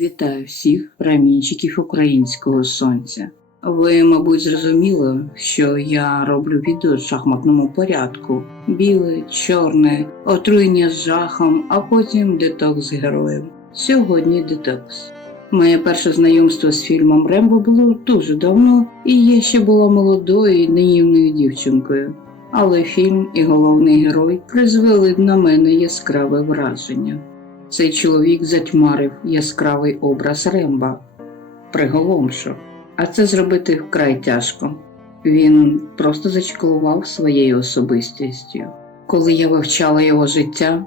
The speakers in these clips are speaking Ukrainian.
Вітаю всіх промінчиків українського сонця. Ви, мабуть, зрозуміли, що я роблю відео в шахматному порядку: біле, чорне, отруєння з жахом, а потім детокс героїв. Сьогодні детокс. Моє перше знайомство з фільмом Рембо було дуже давно, і я ще була молодою і наївною дівчинкою. Але фільм і головний герой призвели на мене яскраве враження. Цей чоловік затьмарив яскравий образ Ремба. Приголомшив. А це зробити вкрай тяжко. Він просто зачклував своєю особистістю. Коли я вивчала його життя,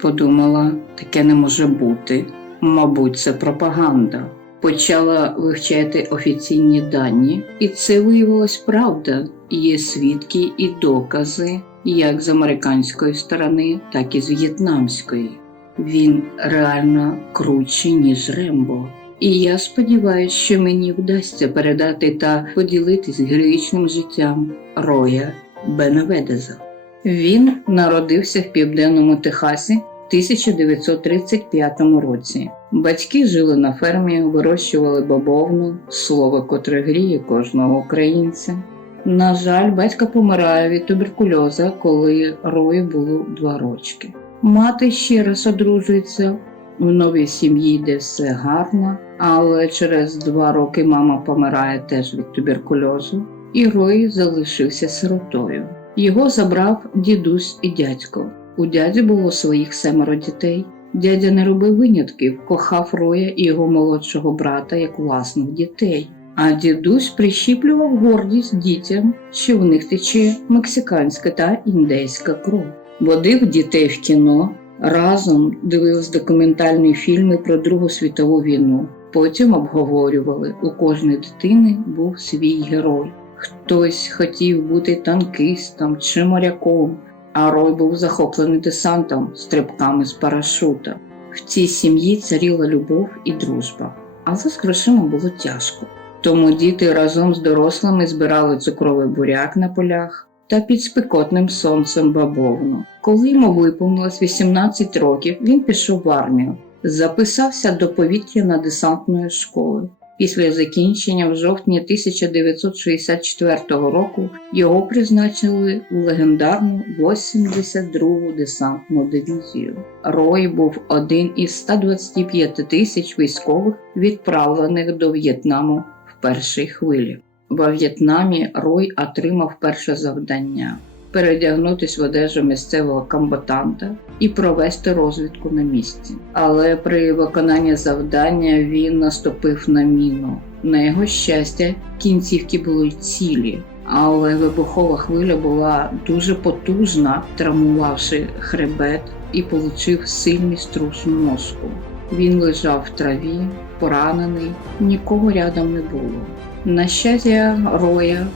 подумала, таке не може бути. Мабуть, це пропаганда. Почала вивчати офіційні дані, і це виявилось правда. Є свідки і докази як з американської сторони, так і з в'єтнамської. Він реально кручий, ніж Рембо. І я сподіваюся, що мені вдасться передати та поділитись героїчним життям Роя Бенаведеза. Він народився в південному Техасі в 1935 році. Батьки жили на фермі, вирощували бобовну, слово котре гріє кожного українця. На жаль, батько помирає від туберкульоза, коли Рою було два рочки. Мати ще раз одружується у новій сім'ї, де все гарно, але через два роки мама помирає теж від туберкульозу, і Рой залишився сиротою. Його забрав дідусь і дядько. У дяді було своїх семеро дітей. Дядя не робив винятків, кохав Роя і його молодшого брата як власних дітей. А дідусь прищіплював гордість дітям, що в них тече мексиканська та індейська кров. Водив дітей в кіно, разом дивились документальні фільми про Другу світову війну. Потім обговорювали, у кожної дитини був свій герой. Хтось хотів бути танкистом чи моряком, а Рой був захоплений десантом, стрибками з парашута. В цій сім'ї царіла любов і дружба, але з грошима було тяжко. Тому діти разом з дорослими збирали цукровий буряк на полях та під спекотним сонцем бабовну. Коли йому виповнилось 18 років, він пішов в армію, записався до повітряно-десантної школи. Після закінчення в жовтні 1964 року його призначили у легендарну 82-гу десантну дивізію. Рой був один із 125 тисяч військових, відправлених до В'єтнаму в першій хвилі. Во В'єтнамі Рой отримав перше завдання передягнутись в одежу місцевого комбатанта і провести розвідку на місці. Але при виконанні завдання він наступив на міну. На його щастя, кінцівки були цілі, але вибухова хвиля була дуже потужна, травмувавши хребет і получив сильний струс мозку. Він лежав в траві, поранений, нікого рядом не було. На щастя, Роя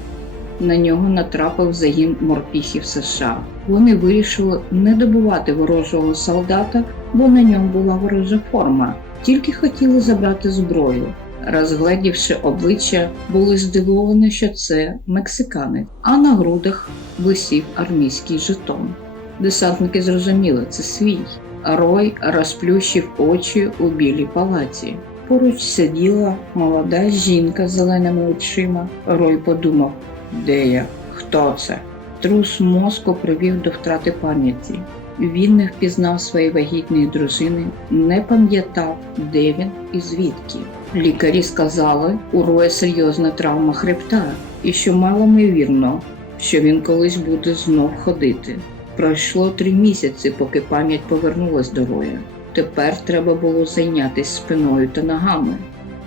на нього натрапив загін морпіхів США. Вони вирішили не добувати ворожого солдата, бо на ньому була ворожа форма, тільки хотіли забрати зброю. Розгледівши обличчя, були здивовані, що це мексиканець, а на грудах висів армійський жетон. Десантники зрозуміли, це свій. Рой розплющив очі у білій палаці. Поруч сиділа молода жінка з зеленими очима. Рой подумав, де я? Хто це? Трус мозку привів до втрати пам'яті. Він не впізнав своєї вагітної дружини, не пам'ятав, де він і звідки. Лікарі сказали, у Роя серйозна травма хребта, і що малоймовірно, що він колись буде знов ходити. Пройшло три місяці, поки пам'ять повернулась до Роя. Тепер треба було зайнятися спиною та ногами.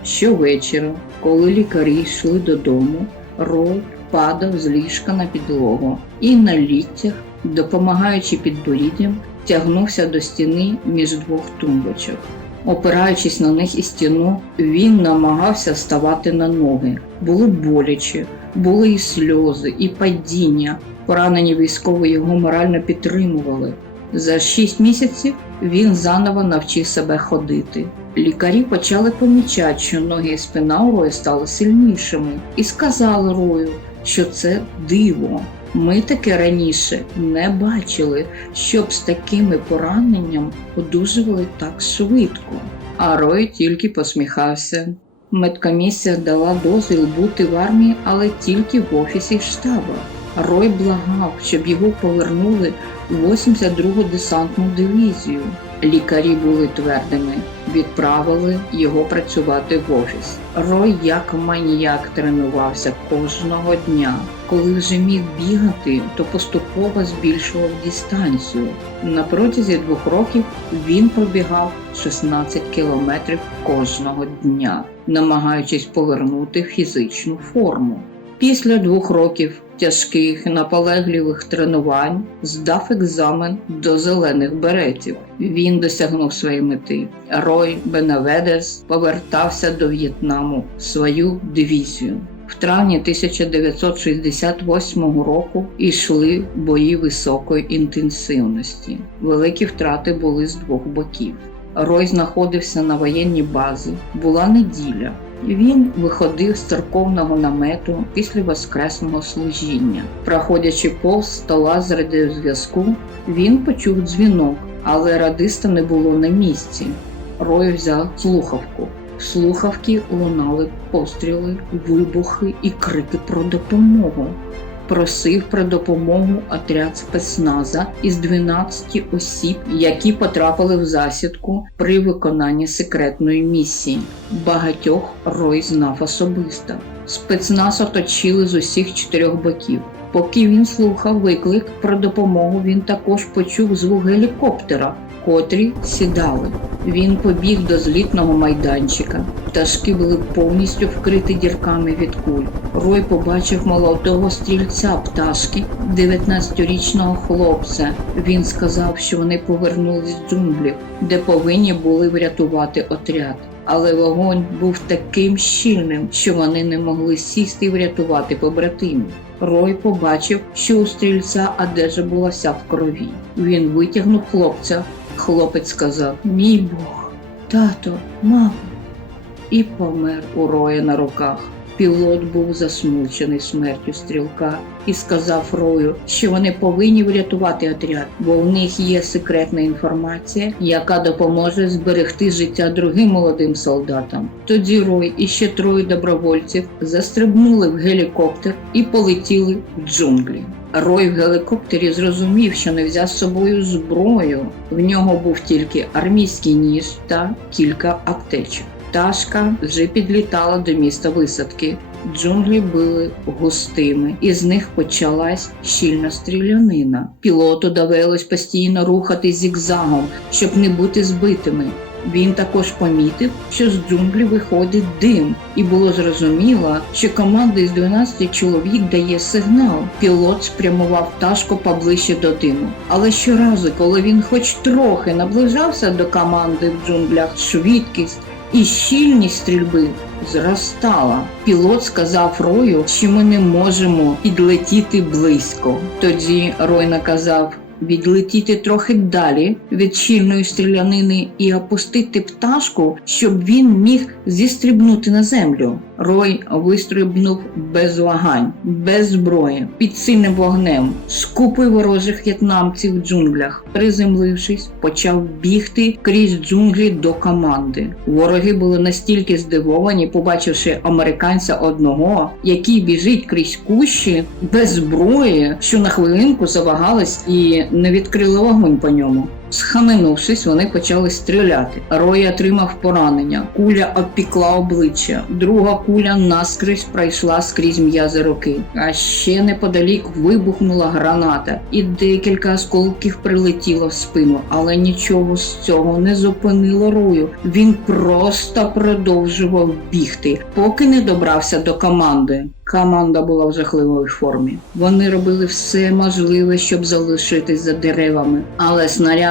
Щовечора, коли лікарі йшли додому, Рой падав з ліжка на підлогу і на ліктях, допомагаючи підборіддям, тягнувся до стіни між двох тумбочок. Опираючись на них і стіну, він намагався вставати на ноги. Було боляче, були і сльози, і падіння. Поранені військові його морально підтримували. За шість місяців він заново навчив себе ходити. Лікарі почали помічати, що ноги і спина у Рою стали сильнішими, і сказали Рою, що це диво. Ми таке раніше не бачили, щоб з такими пораненням одужували так швидко. а Рой тільки посміхався. Медкомісія дала дозвіл бути в армії, але тільки в офісі штабу. Рой благав, щоб його повернули у 82-гу десантну дивізію. Лікарі були твердими, відправили його працювати в офіс. Рой як маніяк тренувався кожного дня. Коли вже міг бігати, то поступово збільшував дистанцію. На протязі двох років він пробігав 16 кілометрів кожного дня, намагаючись повернути фізичну форму. Після двох років тяжких наполегливих тренувань здав екзамен до зелених беретів. Він досягнув своєї мети. Рой Бенаведес повертався до В'єтнаму в свою дивізію. В травні 1968 року йшли бої високої інтенсивності. Великі втрати були з двох боків. Рой знаходився на воєнній базі. Була неділя. Він виходив з церковного намету після воскресного служіння. Проходячи повз стола з радіозв'язку, він почув дзвінок, але радиста не було на місці. Рой взяв слухавку. В слухавки лунали постріли, вибухи і крики про допомогу. Просив про допомогу отряд спецназа із 12 осіб, які потрапили в засідку при виконанні секретної місії. Багатьох Рой знав особисто. Спецназ оточили з усіх чотирьох боків. Поки він слухав виклик про допомогу, він також почув звук гелікоптера, котрі сідали. Він побіг до злітного майданчика. Пташки були повністю вкриті дірками від куль. Рой побачив молодого стрільця пташки, 19-річного хлопця. Він сказав, що вони повернулись з джунглів, де повинні були врятувати отряд. Але вогонь був таким щільним, що вони не могли сісти і врятувати побратимів. Рой побачив, що у стрільця одежа була вся в крові. Він витягнув хлопця. Хлопець сказав: Мій Бог, тато, мамо, і помер у Роя на руках. Пілот був засмучений смертю стрілка і сказав Рою, що вони повинні врятувати отряд, бо в них є секретна інформація, яка допоможе зберегти життя другим молодим солдатам. Тоді Рой і ще троє добровольців застрибнули в гелікоптер і полетіли в джунглі. Рой в гелікоптері зрозумів, що не взяв з собою зброю. В нього був тільки армійський ніж та кілька аптечок. Пташка вже підлітала до міста висадки. Джунглі були густими, і з них почалась щільна стрілянина. Пілоту довелось постійно рухати зігзагом, щоб не бути збитими. Він також помітив, що з джунглі виходить дим, і було зрозуміло, що команда із 12 чоловік дає сигнал. Пілот спрямував пташку поближче до диму. Але щоразу, коли він хоч трохи наближався до команди в джунглях, швидкість і щільність стрільби зростала. Пілот сказав Рою, що ми не можемо підлетіти близько. Тоді Рой наказав відлетіти трохи далі від щільної стрілянини і опустити пташку, щоб він міг зістрибнути на землю. Рой вистрибнув без вагань, без зброї, під сильним вогнем, з купи ворожих в'єтнамців в джунглях. Приземлившись, почав бігти крізь джунглі до команди. Вороги були настільки здивовані, побачивши американця одного, який біжить крізь кущі без зброї, що на хвилинку завагались і не відкрили вогонь по ньому. Схаменувшись, вони почали стріляти. Рой отримав поранення. Куля обпікла обличчя. Друга куля наскрізь пройшла скрізь м'язи руки. А ще неподалік вибухнула граната, і декілька осколків прилетіло в спину, але нічого з цього не зупинило Рою. Він просто продовжував бігти, поки не добрався до команди. Команда була в жахливій формі. Вони робили все можливе, щоб залишитись за деревами, але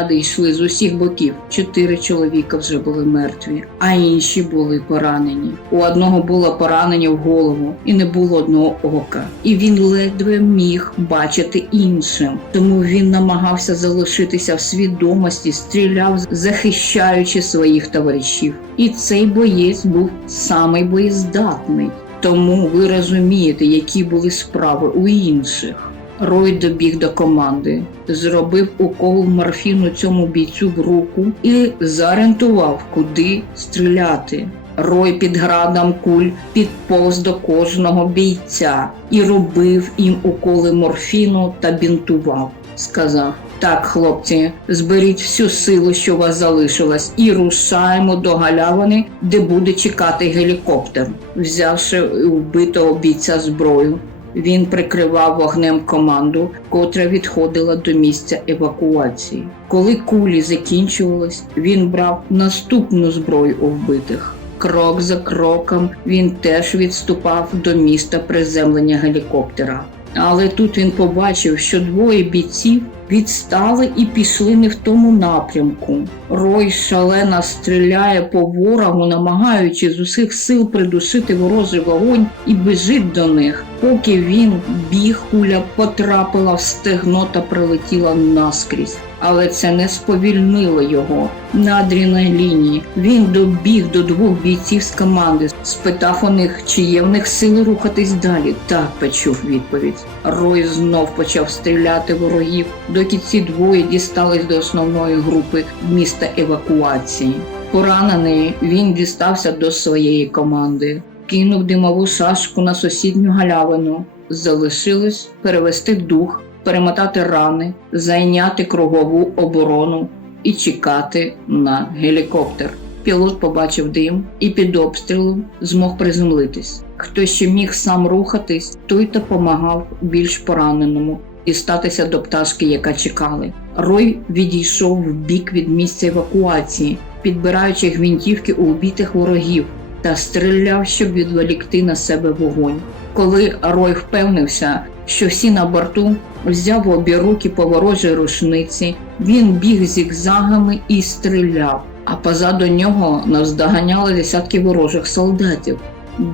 снаряди йшли з усіх боків. Чотири чоловіка вже були мертві, а інші були поранені. У одного було поранення в голову і не було одного ока. І він ледве міг бачити іншим. Тому він намагався залишитися в свідомості, стріляв, захищаючи своїх товаришів. І цей боєць був самий боєздатний. Тому ви розумієте, які були справи у інших. Рой добіг до команди, зробив укол морфіну цьому бійцю в руку і зорієнтував, куди стріляти. Рой під градом куль підповз до кожного бійця і робив їм уколи морфіну та бінтував. Сказав: Так, хлопці, зберіть всю силу, що у вас залишилась, і рушаємо до галявини, де буде чекати гелікоптер. Взявши вбитого бійця зброю, він прикривав вогнем команду, котра відходила до місця евакуації. Коли кулі закінчувались, він брав наступну зброю у вбитих. Крок за кроком він теж відступав до міста приземлення гелікоптера. Але тут він побачив, що двоє бійців відстали і пішли не в тому напрямку. Рой шалено стріляє по ворогу, намагаючись з усіх сил придушити ворожий вогонь і біжить до них. Поки він біг, куля потрапила в стегно та прилетіла наскрізь. Але це не сповільнило його. На адреналіні він добіг до двох бійців з команди, спитав у них, чи є в них сили рухатись далі. Так почув відповідь. Рой знов почав стріляти ворогів, доки ці двоє дістались до основної групи міста евакуації. Поранений він дістався до своєї команди, кинув димову шашку на сусідню галявину. Залишилось перевести дух, перемотати рани, зайняти кругову оборону і чекати на гелікоптер. Пілот побачив дим і під обстрілом змог приземлитись. Хто ще міг сам рухатись, той допомагав більш пораненому дістатися до пташки, яка чекали. Рой відійшов в бік від місця евакуації, підбираючи гвинтівки у убитих ворогів та стріляв, щоб відволікти на себе вогонь. Коли Рой впевнився, що всі на борту, взяв в обі руки по ворожій рушниці, він біг зігзагами і стріляв, а позаду нього наздоганяли десятки ворожих солдатів.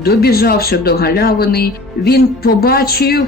Добіжавши до галявини, він побачив,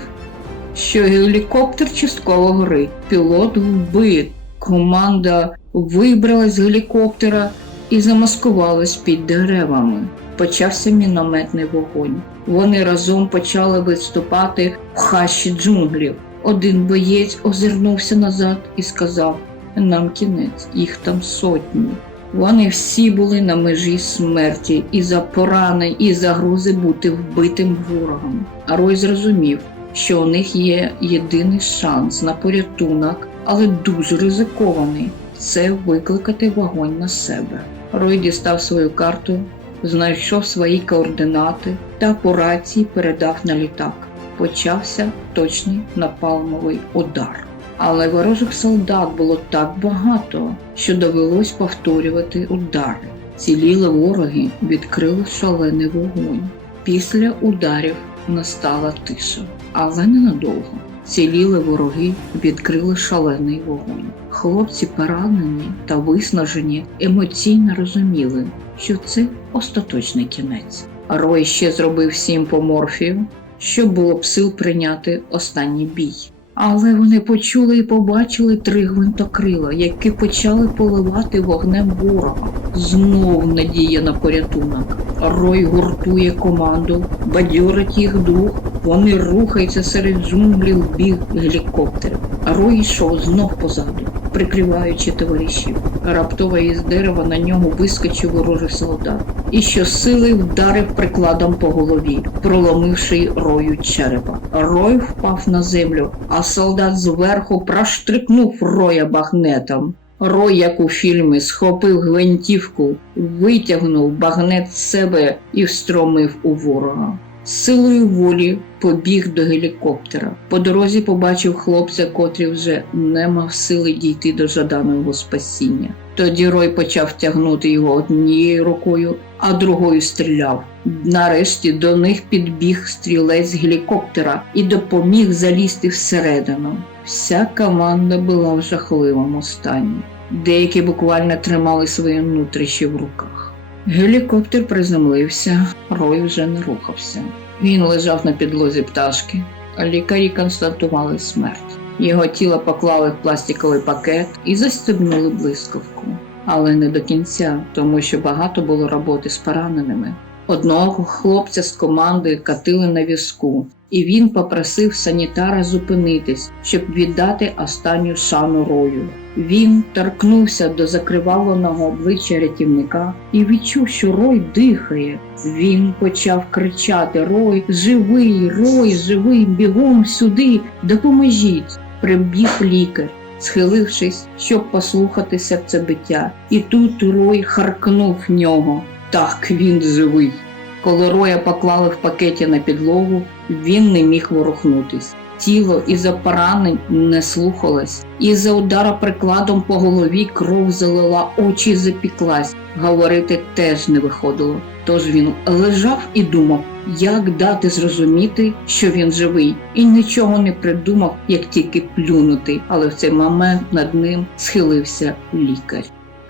що гелікоптер частково горить. Пілот вбит. Команда вибралась з гелікоптера і замаскувалась під деревами. Почався мінометний вогонь. Вони разом почали виступати в хащі джунглів. Один боєць озирнувся назад і сказав: Нам кінець, їх там сотні. Вони всі були на межі смерті і за порани, і загрози бути вбитим ворогом. А Рой зрозумів, що у них є єдиний шанс на порятунок, але дуже ризикований це викликати вогонь на себе. Рой дістав свою карту, знайшов свої координати та по рації передав на літак. Почався точний напалмовий удар. Але ворожих солдат було так багато, що довелось повторювати удари. Ціліли вороги відкрили шалений вогонь. Після ударів настала тиша, але ненадовго. Ціліли вороги відкрили шалений вогонь. Хлопці поранені та виснажені емоційно розуміли, що це остаточний кінець. Рой ще зробив всім по морфію, щоб було б сил прийняти останній бій. Але вони почули і побачили три гвинтокрила, які почали поливати вогнем ворога. Знов надія на порятунок. Рой гуртує команду, бадьорить їх дух. Вони рухаються серед джунглів біг гелікоптерів. Рой йшов знов позаду, прикриваючи товаришів. Раптово із дерева на нього вискочив ворожий солдат і щосили вдарив прикладом по голові, проломивши рою черепа. Рой впав на землю, а солдат зверху проштрикнув роя багнетом. Рой, як у фільмі, схопив гвинтівку, витягнув багнет з себе і встромив у ворога. Силою волі побіг до гелікоптера. По дорозі побачив хлопця, котрий вже не мав сили дійти до жаданого спасіння. Тоді Рой почав тягнути його однією рукою, а другою стріляв. Нарешті до них підбіг стрілець гелікоптера і допоміг залізти всередину. Вся команда була в жахливому стані. Деякі буквально тримали свої нутрищі в руках. Гелікоптер приземлився, Рой вже не рухався. Він лежав на підлозі пташки, а лікарі констатували смерть. Його тіло поклали в пластиковий пакет і застебнули блискавку. Але не до кінця, тому що багато було роботи з пораненими. Одного хлопця з команди катили на візку, і він попросив санітара зупинитись, щоб віддати останню шану рою. Він торкнувся до закривавленого обличчя рятівника і відчув, що Рой дихає. Він почав кричати: Рой, живий, Рой, живий, бігом сюди, допоможіть. Прибіг лікар, схилившись, щоб послухати серцебиття. І тут Рой харкнув нього. Так, він живий. Коли Роя поклали в пакеті на підлогу, він не міг ворухнутись. Тіло із-за поранень не слухалось, із-за удара прикладом по голові кров залила, очі запіклась. Говорити теж не виходило. Тож він лежав і думав, як дати зрозуміти, що він живий, і нічого не придумав, як тільки плюнути. Але в цей момент над ним схилився лікар.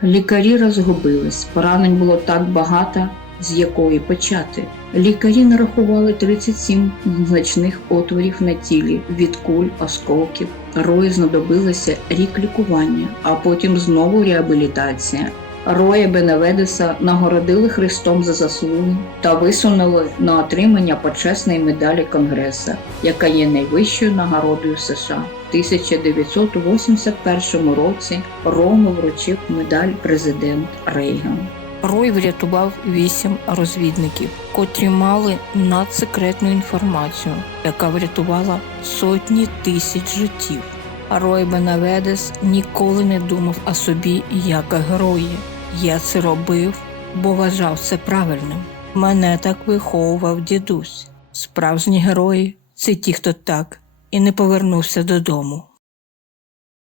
Лікарі розгубились, поранень було так багато, з якої почати. Лікарі нарахували 37 значних отворів на тілі від куль, осколків. Рої знадобилося рік лікування, а потім знову реабілітація. Роя Беневедеса нагородили Христом за заслуги та висунули на отримання почесної медалі Конгреса, яка є найвищою нагородою США. У 1981 році Рому вручив медаль президент Рейган. Рой врятував вісім розвідників, котрі мали надсекретну інформацію, яка врятувала сотні тисяч життів. Рой Бенаведес ніколи не думав о собі як о герої. Я це робив, бо вважав це правильним. Мене так виховував дідусь. Справжні герої це ті, хто так і не повернувся додому.